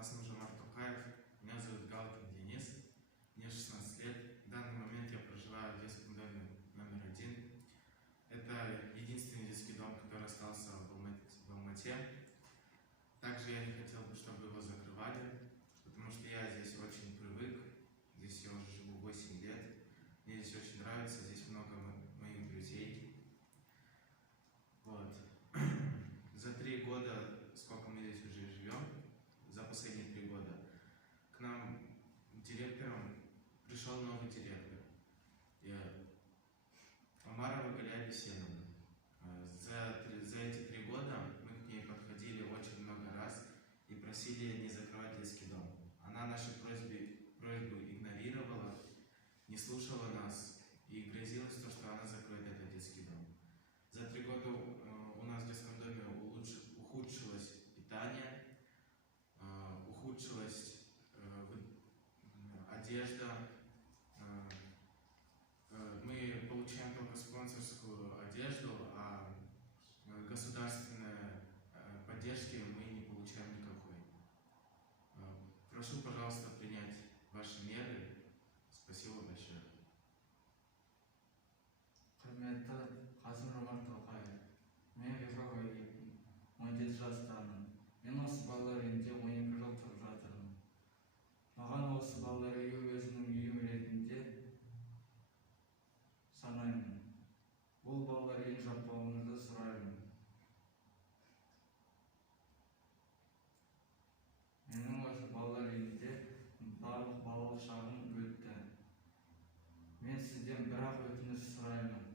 Касым-Жомарт Токаев. Меня зовут Галкин Денис. Мне 16 лет. В данный момент я проживаю в детском доме номер 1. Это единственный детский дом, который остался в Алмате. Также я не хотел бы, чтобы его закрывали, потому что я здесь очень привык. Здесь я уже живу 8 лет. Мне здесь очень нравится, здесь много моих друзей. Вот. За 3 года, сколько мы здесь уже живем, за последние 3 года, к нам директором пришел новый директор. Омарова Галия Беседовна. За эти 3 года мы к ней подходили очень много раз и просили не закрывать детский дом. Она наши просьбу игнорировала, не слушала нас и грозилась, что она закроет этот детский дом. За 3 года у нас в детском доме ухудшилось питание, ухудшилась одежда. Мы получаем только спонсорскую одежду, а государственной поддержки мы не получаем никакой. Прошу, пожалуйста, принять ваши меры. Спасибо большое. Құрметті Касым-Жомарт Токаев, мен Беков Айгердин, 17 жастамын. Мен осы балалар үйінде 12 жыл тұрып жатырмын. Маған осы балалар үйі өзімнің үйім ретінде санаймын. Бұл балалар үйін жаппауыңызды сұраймын. Менің осы балалар үйінде барлық балалық шағым өтті. Мен сізден бірақ өтініш сұраймын.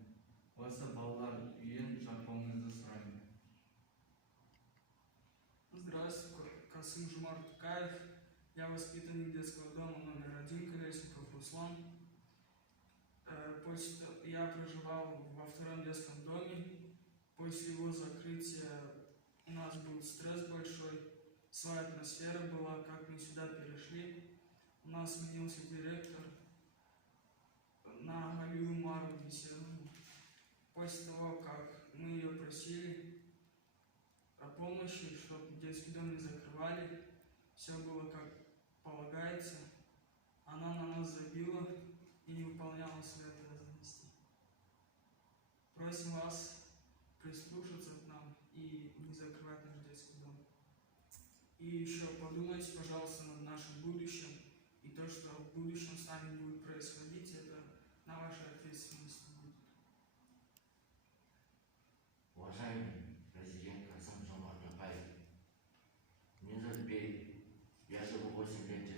Осы балалар үйін жаппауыңызды сұраймын. Здравствуйте, Касым-Жомарт Токаев. Я воспитанник детского дома номер 1 Колесников Руслан. Я проживал во 2-м детском доме. После его закрытия у нас был стресс большой, своя атмосфера была, как мы сюда перешли. У нас сменился директор на Галию Омарову Беседовну. После того, как мы ее просили о помощи, чтобы детский дом не закрывали, все было как полагается, она на нас забила и не выполняла свои обязанности. Просим вас прислушаться к нам и не закрывать наш детский дом. И еще подумайте, пожалуйста, над нашим будущим. И то, что в будущем с нами будет происходить, это на вашей ответственности будет. Уважаемый президент Касым-Жомарт Токаев, меня зовут Бей, я живу 8 лет